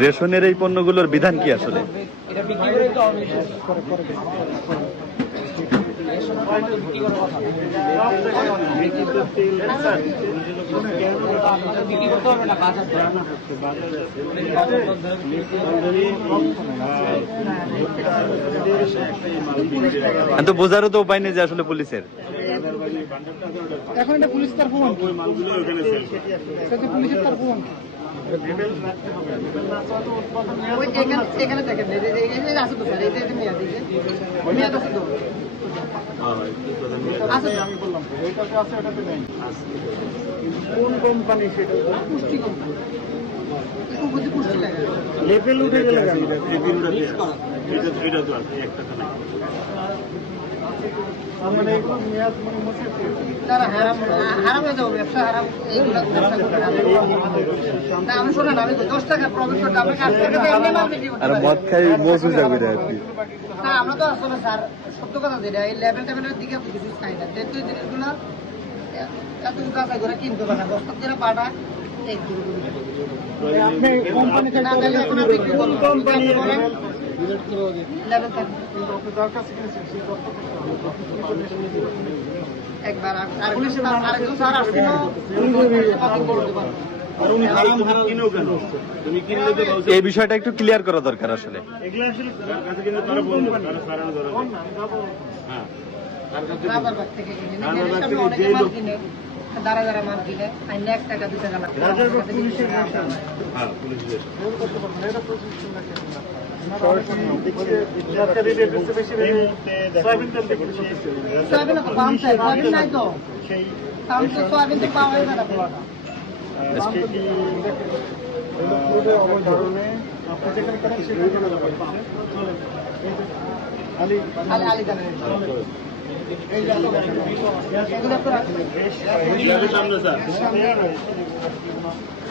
রেশনের এই পণ্যগুলোর বিধান কি আসলে? এটা বিক্রি করে তো হবে বিক্রি করার কথা বিক্রি করতে হবে না বাজার এখন তো বোঝারও তো উপায় নেই যে আসলে পুলিশের। এখন এটা পুলিশ তার ফোন সেটা পুলিশের তার ফোন এখানে এখানে দেখেন আছে তো স্যার মেয়াদ মেয়াদ আছে তো? তো, আছে কোন কোম্পানি সেটা? পুষ্টি কোম্পানি। লেভেল উঠে গেলে কেন? তার মানে এগুলো মেয়াদ মানে মুছে তারা হারাম হারাম হয়ে যাবে ব্যবসা হারাম এইগুলো ব্যবসা করতে না আমি শোনেন আমি দশ টাকা প্রফিট করতে আমি কাছ থেকে তো এমনি মাল বিক্রি করতে আর মদ খাই মজু যাবে রে আর কি। না আমরা তো আসলে স্যার সত্য কথা যেটা এই লেভেল টেভেলের দিকে কিছু চাই না। যেহেতু জিনিসগুলো এত যাচাই করে কিনতে পারে না বস্তা করে পাঠা এই আপনি কোম্পানি না এখন আর বিক্রি করব কোম্পানি একবার আর- আরেকজন স্যার আসছিল। এই বিষয়টা একটু ক্লিয়ার করা দরকার আসলে। কিনে, দাঁড়া দাঁড়া মাল কিনে, আর এক টাকা দু টাকা আলী আলি আলি। এগুলো তো রাখুন। জাল, এক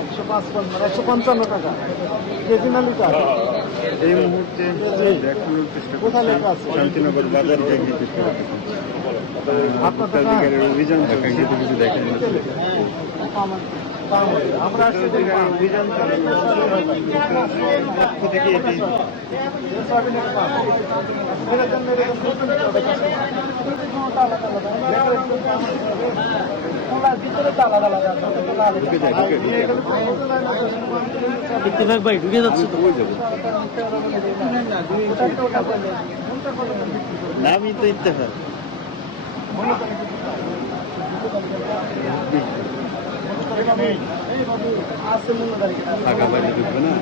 একশো পাঁচপান্ন একশো পঞ্চান্ন টাকা কেজি না লিটার? এই মুহূর্তে কোথায় লেখা আছে? শান্তিনগর বাজার? অভিযান কিছু দেখেন। আমরা পক্ষ থেকে এটি ওটা তো আলাদা। ঢুকে যায়, ভাই যাচ্ছে। তো হয়ে যাবে নামই তো ইত্তেফাক। টাকা বাইরে ঢুকবে না?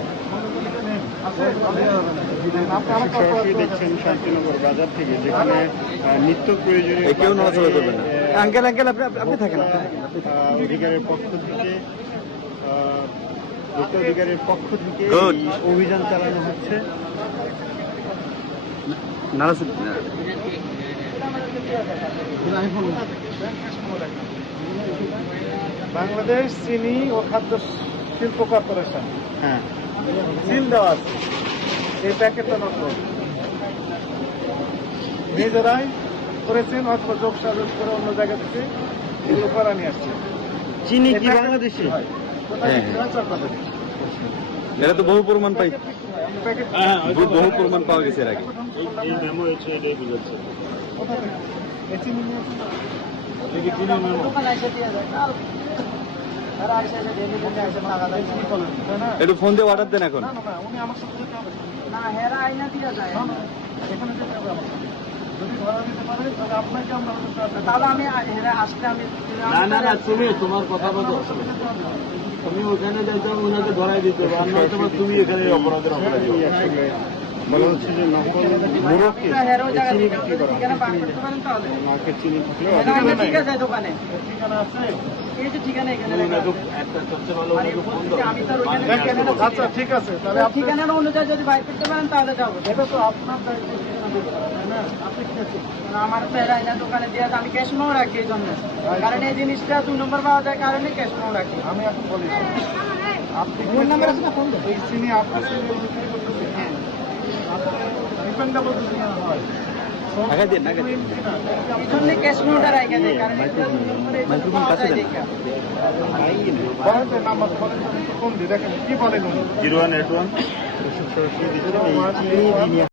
সরাসরি দেখছেন শান্তিনগর বাজার থেকে যেখানে নিত্য প্রয়োজনীয় এ কেউ নড়াচড়া করবে না। আঙ্কেল আঙ্কেল আপনি আপনি থাকেন অধিকারের পক্ষ থেকে অধিকারের পক্ষ থেকে অভিযান চালানো হচ্ছে। বাংলাদেশ চিনি ও খাদ্য শিল্প কর্পোরেশন। হ্যাঁ। সিল দেওয়া আছে। এই প্যাকেটটা নষ্ট নিজেরাই করেছেন অথবা যোগ সাজস করে অন্য জায়গা থেকে এগুলো করা নিয়ে আসছে। চিনি কি বাংলাদেশি? হয়। এটা তো বহু প্রমাণ পাই বহু প্রমাণ পাওয়া গেছে এর আগে? একটু ফোন দিয়ে অর্ডার দেন এখন না, হেরা আইনা যায়। না, তুমি তোমার কথা বলো তুমি ওখানে যাইতাম ওনাকে ধরাই দিতে। বা তুমি এখানে অপরাধের অপরাধী বলা হচ্ছে যে নকল মোরগকে চিনি বিক্রি করা মার্কেট চিনি মানে আচ্ছা ঠিক আছে তাহলে আপনি ঠিকানাটা অনুযায়ী যদি বাইর করতে পারেন তাহলে যাব। এটা তো আপনার দায়িত্ব ঠিকানা দিতে হবে, তাই না? আপনি কি আছে। আমার তো এরা দোকানে দিয়ে আমি ক্যাশ মেও রাখি এই জন্য। কারণ এই জিনিসটা দুই নম্বর পাওয়া যায় কারণে ক্যাশ মেও রাখি। আমি এখন বলি আপনি ফোন নাম্বার আছে না ফোন এই চিনি আপনার ডিপেন্ডেবল যদি না হয় কি বলেন জিরো ওয়ান এইট ওয়ান।